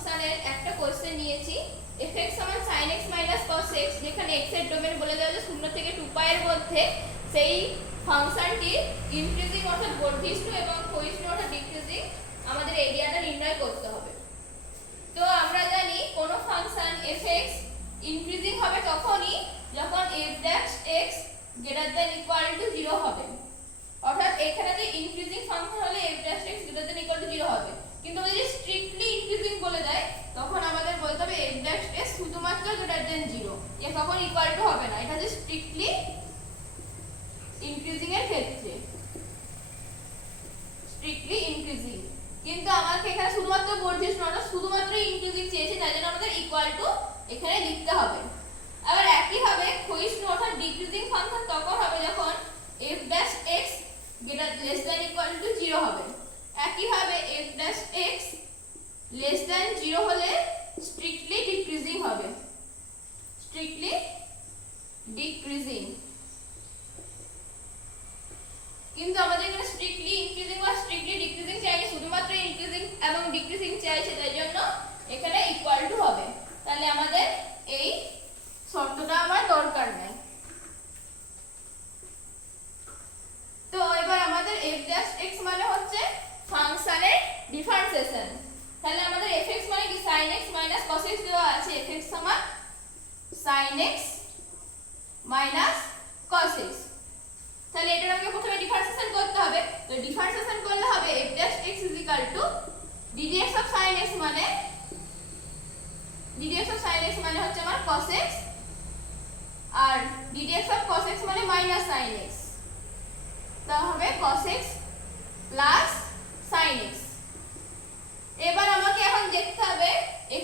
ফাংশনের একটা কোশ্চেন নিয়েছি fx সমান sin x cos x, যেখানে x এর ডোমেন বলে দেওয়া আছে 0 থেকে 2π এর মধ্যে। সেই ফাংশনটি ইনক্রিজিং অর্থাৎ বর্ধিষ্ণু এবং ক্ষয়িষ্ণু অর্থাৎ ডিক্রিজিং আমাদের এরিয়াটা নির্ণয় করতে হবে। তো আমরা জানি কোন ফাংশন fx ইনক্রিজিং হবে তখনই যখন f'(x) > 0 হবে, অর্থাৎ এখানে যে ইনক্রিজিং ফাংশন হলে f'(x) > 0 হবে। কিন্তু যদি স্ট্রিক্টলি ইনক্রিজিং বলে দেয় তখন আমাদের বলতে হবে f'(x) শুধুমাত্র > 0, এ তখন ইকুয়াল টু হবে না। এটা যে স্ট্রিক্টলি ইনক্রিজিং এর ক্ষেত্রে, স্ট্রিক্টলি ইনক্রিজিং। কিন্তু আমাকে এখানে শুধুমাত্র বর্ধিষ্ণু অর্থাৎ শুধুমাত্র ইনক্রিজিং চেয়েছে, তাই জন্য আমাদের ইকুয়াল টু এখানে লিখতে হবে। আবার একই ভাবে ক্ষয়িষ্ণু অর্থাৎ ডিক্রিজিং ফাংশন তখন হবে যখন f'(x) > 0 হবে। একই ভাবে f'(x) < 0 হলে স্ট্রিক্টলি ডিক্রিজিং হবে, স্ট্রিক্টলি ডিক্রিজিং। কিন্তু আমাদের এখানে স্ট্রিক্টলি ইনক্রিজিং বা স্ট্রিক্টলি ডিক্রিজিং চাইনি, শুধুমাত্র ইনক্রিজিং এবং ডিক্রিজিং চাইছে, তাই জন্য এখানে ইকুয়াল টু হবে। তাহলে আমাদের এই শর্তটা আমার দরকার নাই। তো এবার আমাদের f'(x) মানে হচ্ছে ফাংশনের ডিফারেন্সিয়েশন। তাহলে আমাদের fx মানে কি sin x cos x দেওয়া আছে, fx সমান sin x cos x। তাহলে এটার আমাকে প্রথমে ডিফারেন্সিয়েশন করতে হবে। তো ডিফারেন্সিয়েশন করলে হবে f'(x) ddx of sin x মানে ddx of sin x মানে হচ্ছে আমার cos x, আর ddx of cos x মানে মাইনাস sin x। তা হবে cos x plus sin x। এবার আমাকে এখন দেখতে হবে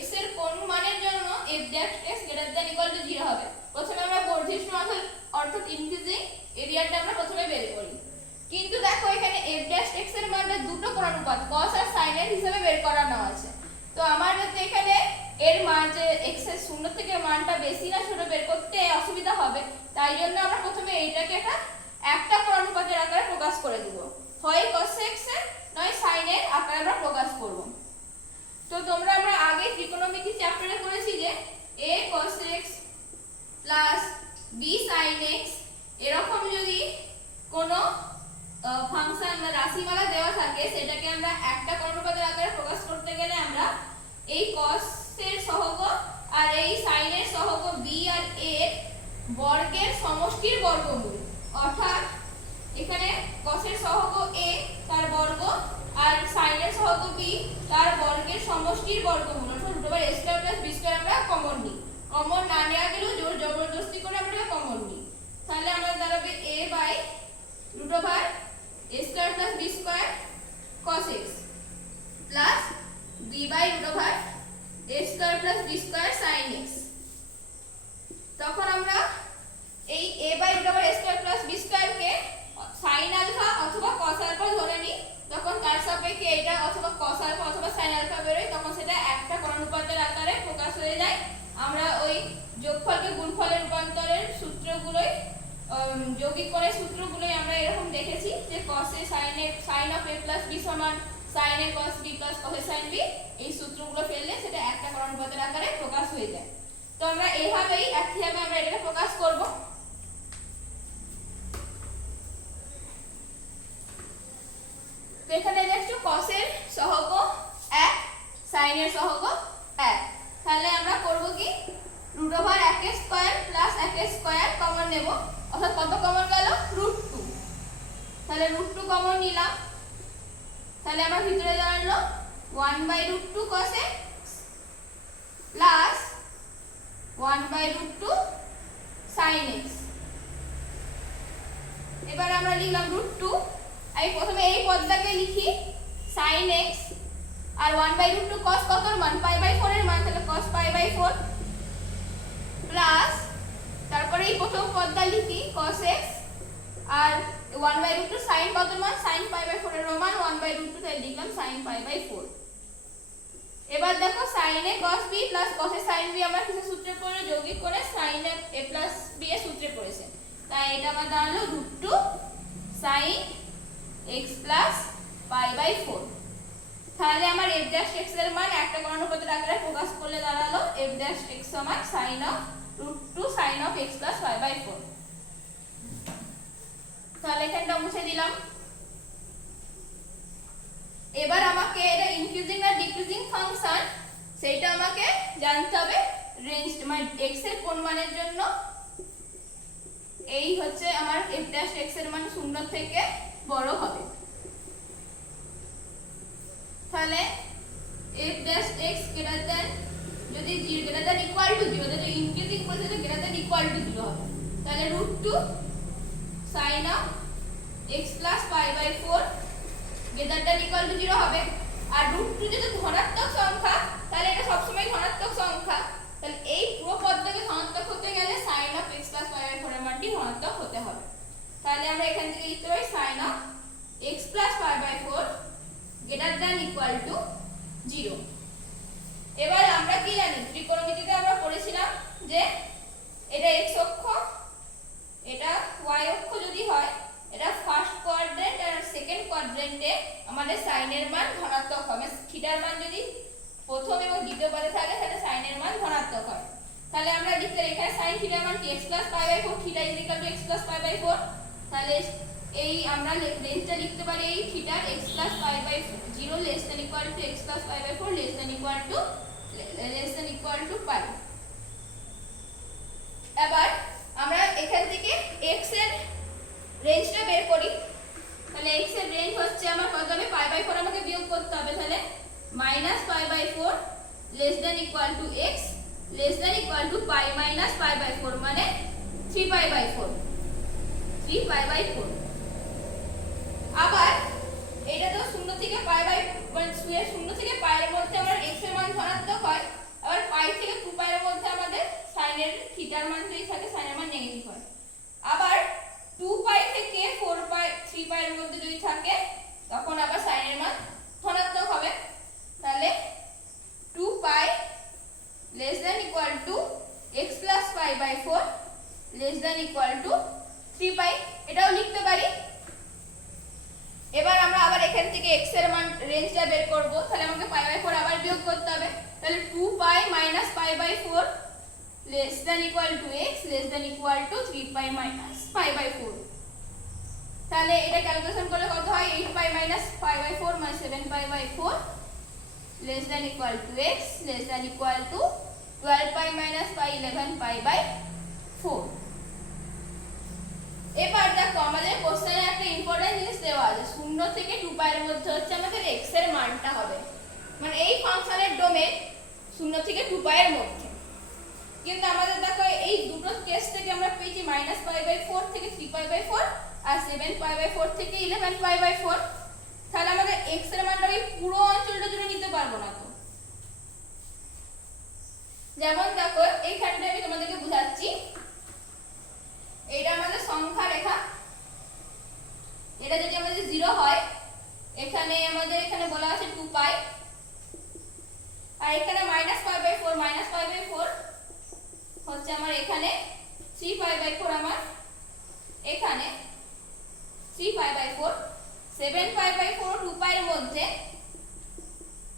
x এর কোন মানের জন্য f'(x) > 0 হবে। প্রথমে আমরা বর্ধিষ্ণু অর্থাৎ ইনক্রিজিং এরিয়াটা আমরা প্রথমে বের করি। কিন্তু দেখো এখানে f'(x) এর মানটা দুটো ক্রমানুপাত cos আর sin এর হিসাবে বের করানো আছে। তো আমার যাতে এখানে এর মান যে x এর 0 থেকে মানটা বেশি না ছোট বের করতে অসুবিধা হবে, তাই জন্য আমরা প্রথমে এইটাকে একটা ক্রমানুপাতের আকারে প্রকাশ করে দিব, হয় cos x এর নয় sin এর আকারে আমরা প্রকাশ করব। তো আমরা আগে ত্রিকোণমিতি চ্যাপ্টারে করেছি যে a cos x plus b sin x এরকম যদি কোনো ফাংশন বা রাশিমালা দেওয়া থাকে, সেটাকে আমরা একটা ক্রমানুপাতের আকারে প্রকাশ করতে গেলে আমরা এই cos এর সহগ আর এই sin এর সহগ b আর a এর বর্গের সমষ্টির বর্গমূল, অর্থাৎ এখানে cos এর সহগ a তার বর্গ আর sin এর সহগ b তার বর্গের সমষ্টির বর্গমূল, অর্থাৎ √a² + b² আমরা কমন নিই। কমন না নেওয়া গেলেও জোর জবরদস্তি করে আমরা কমন নিই। তাহলে আমাদের দাঁড়াবে a/√a² + b² cos x plus b/√a² + b² sin x। তখন আমরা এই a/√a² + b² কে sin আলফা অথবা cos আলফা ধরে নিই। তখন তার সাপেক্ষে এটা অথবা cos আলফা অথবা sin আলফা বেরোয়, তখন সেটা একটা ক্রমানুপাতের আকারে প্রকাশ হয়ে যায়। আমরা ওই যোগফলকে গুণফলে রূপান্তরের সূত্রগুলোই যৌগিক কোণের সূত্রগুলোই আমরা এরকম দেখেছি যে cos a sin of a + b সমান sin a cos b + cos a sin b। এই সূত্রগুলো ফেললে সেটা একটা ক্রমানুপাতের আকারে প্রকাশ হয়ে যায়। তো আমরা এইভাবেই একইভাবে আমরা এটাকে প্রকাশ করব। তো এখানে দেখছো cos এর সহগ 1, sin এর সহগ 1। তাহলে আমরা করব কি √1² + 1² কমন নেব, অর্থাৎ কত কমন গেল √2। তাহলে √2 কমন নিলাম। তাহলে আমার ভিতরে দাঁড়ালো 1/√2 cos x plus 1/√2 sin x। এবার আমরা লিখলাম √2। আমি প্রথমে এই পদটাকে লিখি sin x আর 1/√2 cos কতর মান π/4 এর মান, তাহলে cos π/4 প্লাস তারপরে এই প্রথম পদটা লিখি cos x আর 1/√2 sin কতর মান sin π/4 এর মান 1/√2, তাই লিখলাম sin π/4। এবার দেখো sin a cos b + cos a sin b আমরা কিছু সূত্রে পড়ে যৌগিক করে sin a + b এর সূত্রে পড়েছে, তাই এটা আমার দাঁড়ালো √2 sin x + π/4। তাহলে আমার f ড্যাশ x এর মান একটা গণনাপত্রের আকারে প্রকাশ করলে দাঁড়ালো f ড্যাশ x সমান sin of √2 sin of x plus y/4। তাহলে এখানটা মুছে দিলাম। এবার আমাকে এটা ইনক্রিজিং না ডিক্রিজিং ফাংশন সেটা আমাকে জানতে হবে। রেঞ্জ মানে x এর কোন মানের জন্য এই হচ্ছে আমার f ড্যাশ x এর মান 0 থেকে বড় হবে। তাহলে f dash x greater than যদি গ্রেটার দ্যান ইকুয়াল টু 0 যদি ইনক্রিজিং বলতে তো গ্রেটার দ্যান ইকুয়াল টু 0 হবে। তাহলে √2 sin of x plus pi/4 greater than equal to 0 হবে। আর √2 যদি ধনাত্মক সংখ্যা তাহলে এটা সব সময় ধনাত্মক সংখ্যা, তাহলে এই পুরো পদটাকে ধনাত্মক হতে গেলে sin of x plus pi/4 এর মানটি ধনাত্মক হতে হবে। তাহলে আমরা এখান থেকে লিখতে পারি sin of x plus pi/4 greater than equal to 0। এবার আমরা কি জানি, ত্রিকোণমিতিতে আমরা পড়েছিলাম যে এটা x অক্ষ এটা y অক্ষ যদি হয়, এটা ফার্স্ট কোয়াড্রেন্ট আর সেকেন্ড কোয়াড্রেন্টে আমাদের sin এর মান ধনাত্মক হবে। থিটার মান যদি প্রথম এবং দ্বিতীয় পদে থাকে তাহলে sin এর মান ধনাত্মক হয়। তাহলে আমরা লিখতে এখানে sin থিটার মান কি x plus pi/4 theta is equal to x plus pi/4। তাহলে এই আমরা রেঞ্জটা লিখতে পারি এই থিটার x plus pi/0 less than equal to x plus pi/4 less than equal to pi। এবার আমরা এখান থেকে x এর রেঞ্জটা বের করি। তাহলে x এর রেঞ্জ হচ্ছে আমার কত হবে, pi/4 আমাকে বিয়োগ করতে হবে। তাহলে -pi/4 less than equal to x less than equal to pi minus pi/4 মানে 3pi/4 3pi/4। আবার এটা তো 0 থেকে মানে 0 থেকে pi এর মধ্যে আমার x এর মান ধনাত্মক হয়, আবার pi থেকে 2pi এর মধ্যে আমাদের sin এর থিটার মান যদি থাকে sin এর মান নেগেটিভ হয়। আবার 2pi থেকে 3pi এর মধ্যে যদি থাকে তখন আবার sin এর মান ধনাত্মক হবে। তাহলে 2pi less than equal to x plus pi/4 less than equal to 3pi এটাও লিখতে পারি। এবার আমরা আবার এখান থেকে x এর মান রেঞ্জটা বের করব। তাহলে আমাকে pi/4 আবার বিয়োগ করতে হবে। তাহলে 2pi minus pi/4 less than equal to x less than equal to 3pi minus pi/4। তাহলে এটা ক্যালকুলেশন করলে কত হয়, 8pi minus pi/4 মানে 7pi/4 less than equal to x less than equal to 12pi minus pi 11pi/4। এবার দেখো আমাদের কোশ্চেনে একটা ইম্পর্টেন্ট জিনিস দেওয়া আছে, 0 থেকে 2pi এর মধ্যে হচ্ছে আমাদের x এর মানটা হবে, মানে এই ফাংশনের ডোমেন 0 থেকে 2pi এর মধ্যে। কিন্তু আমাদের দেখো এই দুটো কেস থেকে আমরা পেয়েছি -pi/4 থেকে 3pi/4 আর 7pi/4 থেকে 11pi/4। তাহলে আমাদের x এর মানটা এই পুরো অঞ্চলটা জুড়ে নিতে পারবো না। তো যেমন দেখো এইখানটা আমি তোমাদেরকে বুঝাচ্ছি, এটা আমাদের সংখ্যা রেখা, এটা যদি আমাদের 0 হয় এখানে আমাদের এখানে বলা আছে 2pi, আর এখানে -pi/4 হচ্ছে আমার এখানে 3pi/4 আমার এখানে 3pi/4 7pi/4 2pi এর মধ্যে,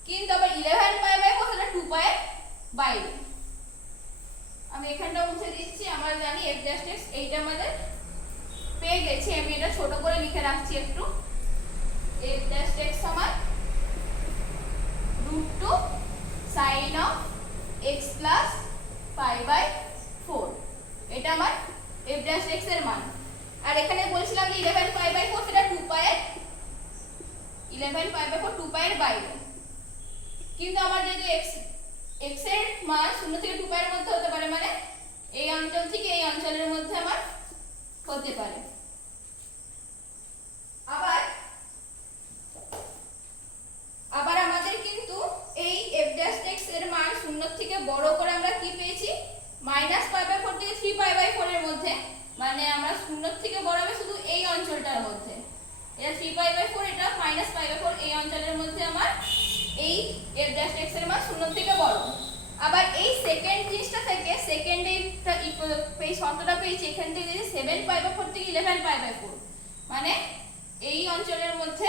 কিন্তু আবার 11pi/4 সেটা 2pi এর বাইরে। আমি এখানটা মুছে দিচ্ছি। আমরা জানি f dash x এইটা আমাদের পেয়ে গেছি, আমি এটা ছোট করে লিখে রাখছি একটু। f dash x সমান √2 sin of x plus pi/4 এটা আমার f dash x এর মান। আর এখানে বলছিলাম যে 11pi/4 সেটা 2pi এর 11pi/4 2pi এর বাইরে। কিন্তু আমার যদি x এর মান 0 থেকে 2pi এর মধ্যে হতে পারে, মানে এই অঞ্চল থেকে এই অঞ্চলের মধ্যে আমার হতে পারে। আবার আমাদের কিন্তু এই f dash x এর মান 0 থেকে বড় করে আমরা কি পেয়েছি, -pi/4 থেকে 3pi/4 এর মধ্যে, মানে আমরা 0 থেকে বড় হবে শুধু এই অঞ্চলটার মধ্যে। এটা 3pi/4 এটা -pi/4 এই অঞ্চলের মধ্যে আমার এই f dash x এর মান 0 থেকে বড়। আবার এই সেকেন্ড জিনিসটা থেকে সেকেন্ডে এই শর্তটা পেয়েছি এখান থেকে 7pi/4 থেকে 11pi/4 মানে এই অঞ্চলের মধ্যে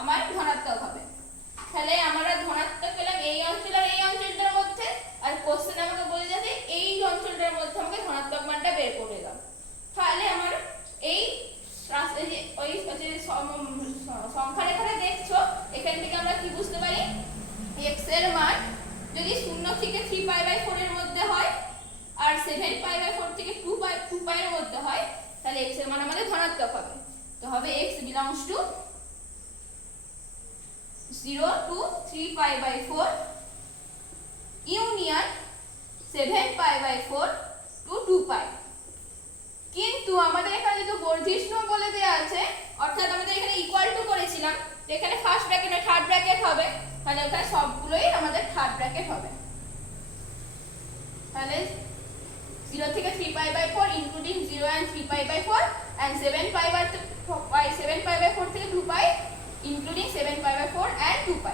আমার ধনাত্মক হবে। তাহলে আমরা ধনাত্মক পেলাম এই অঞ্চল আর এই অঞ্চলটার মধ্যে, আর কোশ্চেন আমাকে বলে যাচ্ছে এই অঞ্চলটার মধ্যে আমাকে ধনাত্মক মানটা বের করে দাও। তাহলে আমার এই ওই সংখ্যা রেখাটা দেখছো, এখান থেকে আমরা কি বুঝতে পারি, x এর মান যদি 0 থেকে 3π/4 এর মধ্যে হয় আর 7π/4 থেকে 2π এর মধ্যে হয়, তাহলে x এর মান আমাদের ধনাত্মক হবে। তো হবে x belongs to 0 to 3π/4 union 7π/4 to 2π। কিন্তু আমাদের এখানে যেহেতু বর্ধিষ্ণু বলে দেয়া আছে, অর্থাৎ আমাদের এখানে ইকুয়াল টু করেছিলাম, এখানে ফার্স্ট ব্র্যাকেট না থার্ড ব্র্যাকেট হবে, তাহলে ওখানে সবগুলোই আমাদের থার্ড ব্র্যাকেট হবে। তাহলে 0 থেকে 3π/4 ইনক্লুডিং 0 and 3π/4 and 7π/4 থেকে 2π ইনক্লুডিং 7π/4 and 2π।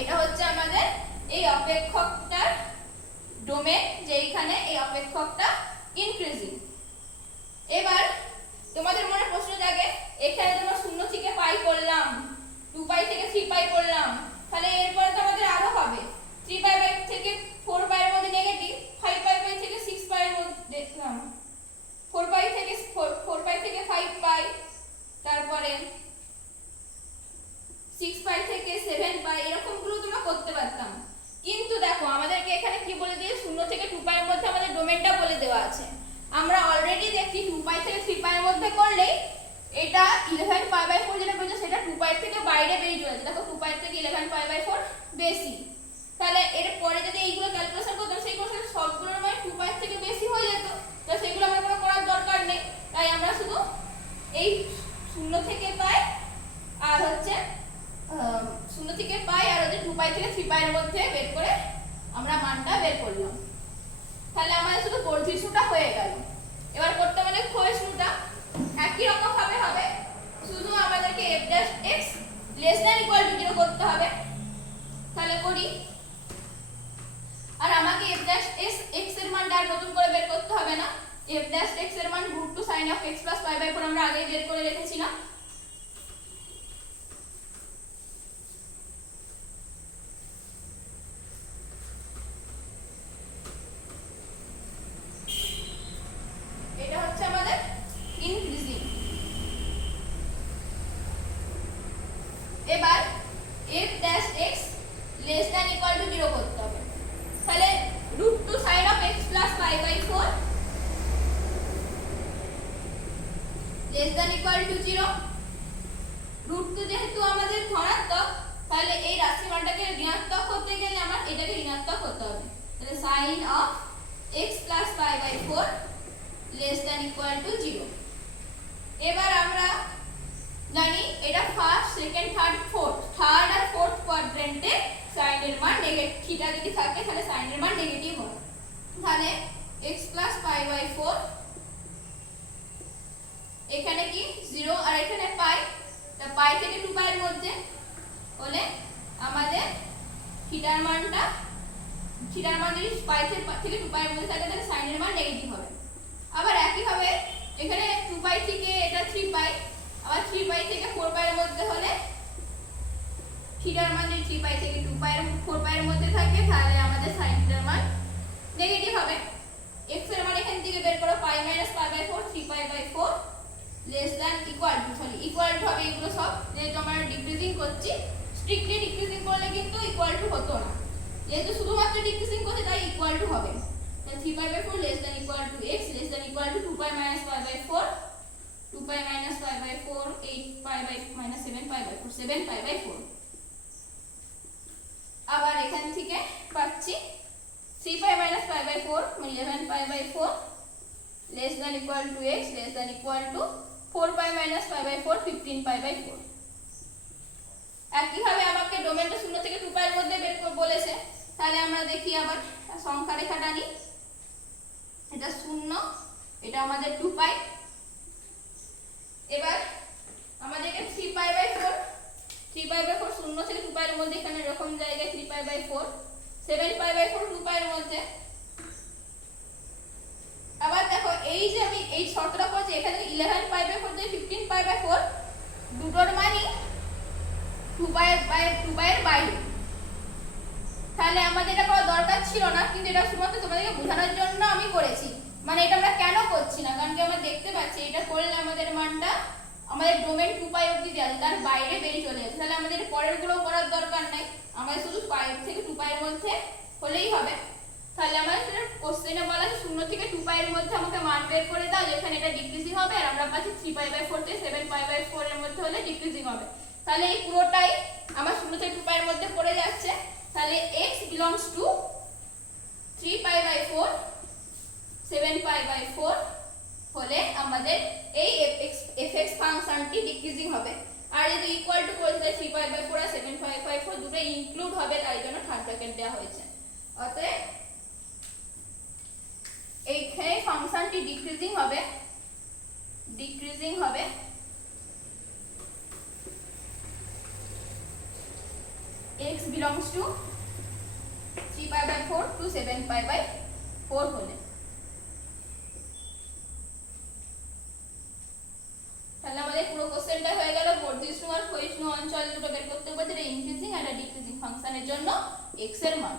এটা হচ্ছে আমাদের এই অপেক্ষকটার ডোমেন, যে এখানে এই অপেক্ষকটা ইনক্রিজিং। এবার তোমাদের মনে প্রশ্ন জাগে, এখানে তোমরা 0 থেকে π করলাম, 2π থেকে 3π করলাম, তাহলে এরপরে তো আমাদের আরো হবে 3π থেকে 4π এর মধ্যে নেগেটিভ, 5π থেকে 6π এর মধ্যে দেখলাম, 4π থেকে 5π, তারপরে 6π থেকে 7π, এরকম গুলো তোমরা করতে পারতাম। কিন্তু দেখো আমাদেরকে এখানে কি বলে দিয়ে 0 থেকে 2π এর মধ্যে আমাদের ডোমেনটা বলে দেওয়া আছে। আমরা অলরেডি দেখছি 2π থেকে 3π এর মধ্যে করলেই এটা 11π/4 যেটা বলছে সেটা 2π থেকে বাইরে বেরিয়ে চলে যাচ্ছে। দেখো 2π থেকে 11π/4 বেশি, তাহলে এর পরে যদি এইগুলো ক্যালকুলেশন করতাম সেইগুলো সবগুলোর মানে 2π থেকে বেশি হয়ে যেত, তো সেগুলো আমার কোনো করার দরকার নেই। তাই আমরা শুধু এই 0 থেকে π আর হচ্ছে 0 থেকে π আর হচ্ছে 2π থেকে 3π এর মধ্যে বের করে আমরা মানটা বের করলাম। তাহলে আমাদের শুধু বর্ধিষ্ণুটা হয়ে গেল। এবার করতে হবে ক্ষয়িষ্ণুটা, একই রকম ভাবে হবে, শুধু আমাদেরকে f'(x) < (0) করতে হবে। তাহলে করি, আর আমাকে f'(x) এর মানটা আর নতুন করে বের করতে হবে না, f'(x) এর মান √2 sin of x + π/4 আমরা আগেই বের করে রেখেছিলাম। এটা হচ্ছে আমাদের ইনক্রিজিং। এবার f'(x) < (0) করতে হবে। তাহলে √2 sin of x + π/4 < 0। √2 যেহেতু আমাদের ধনাত্মক, তাহলে এই রাশিমানটাকে ঋণাত্মক করতে গেলে আমার এটাকে ঋণাত্মক করতে হবে। তাহলে sin of x + π/4 < 0। এবার আমরা জানি এটা first, second, third, fourth, third আর ফোর্থ কোয়াড্রেন্টে সাইন এর মান নেগেটিভ, থিটা যদি থাকে তাহলে সাইন এর মান নেগেটিভ হবে। তাহলে x + π/4 এখানে কি 0 আর এখানে π, তা π থেকে 2π এর মধ্যে হলে আমাদের থিটার মান যদি π থেকে 2π এর মধ্যে থাকে তাহলে সাইন এর মান নেগেটিভ হবে। আবার একই ভাবে এখানে 2π থেকে এটা 3π, আবার 3π থেকে 4π এর মধ্যে হলে থিটার মান যদি 3π থেকে 2π এর 4π এর মধ্যে থাকে তাহলে আমাদের sin থিটার মান নেগেটিভ হবে। x এর মান এখান থেকে বের করো, π - π/4 3π/4 সরি ইকুয়াল টু হবে। এগুলো সব যেহেতু আমরা ডিক্রিজিং করছি, স্ট্রিক্টলি ডিক্রিজিং করলে কিন্তু ইকুয়াল টু হতো না, যেহেতু শুধুমাত্র ডিক্রিজিং করছে তাই ইকুয়াল টু হবে। তাহলে 3π/4 < x < 2π - π/4 2π - π/4 8π - 7π/4 7π/4। আবার এখান থেকে পাচ্ছি 3π - π/4 মানে 11π/4 < x < 4π - π/4 15π/4। একইভাবে আমাকে ডোমেনটা 0 থেকে 2π এর মধ্যে বের করতে বলেছে, তাহলে আমরা দেখি আবার সংখ্যা রেখাটা নিই। এটা 0, এটা আমাদের 2π। এবার আমাদেরকে 3π/4 0 থেকে 2π এর মধ্যে এখানে এরকম জায়গায় 3π/4 7π/4 2π এর মধ্যে। আবার দেখো এই যে আমি এই শর্তটা করছি, এখানে 11π/4 থেকে 15π/4 দুটোর মানই 2 পাই এর বাইরে। তাহলে আমাদের এটা করার দরকার ছিল না, কিন্তু এটা শুধুমাত্র তোমাদেরকে বোঝানোর জন্য আমি করেছি। মানে এটা আমরা কেন করছি না, কারণ কি আমরা দেখতে পাচ্ছি এটা করলে আমাদের মানটা আমাদের ডোমেন 2 পাই অবধি দেওয়া আছে, তার বাইরে বেরিয়ে চলে যাচ্ছে। তাহলে আমাদের পরের গুলো করার দরকার নাই, আমাদের শুধু 5 থেকে 2 পাই এর মধ্যে হলেই হবে। তাহলে আমাদের কোশ্চেনে বলা আছে 0 থেকে 2 পাই এর মধ্যে আমাকে মান বের করে দাও যেখানে এটা ডিক্রিজিং হবে, আর আমরা পাচ্ছি 3π/4 থেকে 7π/4 এর মধ্যে হলে ডিক্রিজিং হবে। তাহলে এই পুরোটাই আমার 0 থেকে 2 পাই এর মধ্যে পড়ে যাচ্ছে। তাহলে x belongs to 3π/4 7π/4 হলে আমাদের এই fx ফাংশনটি ডিক্রিজিং হবে। আর যদি ইকুয়াল টু করে দিলে 3π/4 আর 7π/4 দুটো ইনক্লুড হবে, তাই জন্য থার্ড ব্র্যাকেট দেওয়া হয়েছে। অতএব এইখানে ফাংশনটি ডিক্রিজিং হবে x belongs to 3π/4 to 7π/4 হলে। তাহলে আমাদের পুরো কোশ্চেনটা হয়ে গেল। বর্ধিষ্ণু আর ক্ষয়িষ্ণু অঞ্চল দুটো বের করতে হবে, যেটা ইনক্রিজিং আর ডিক্রিজিং ফাংশনের জন্য x এর মান।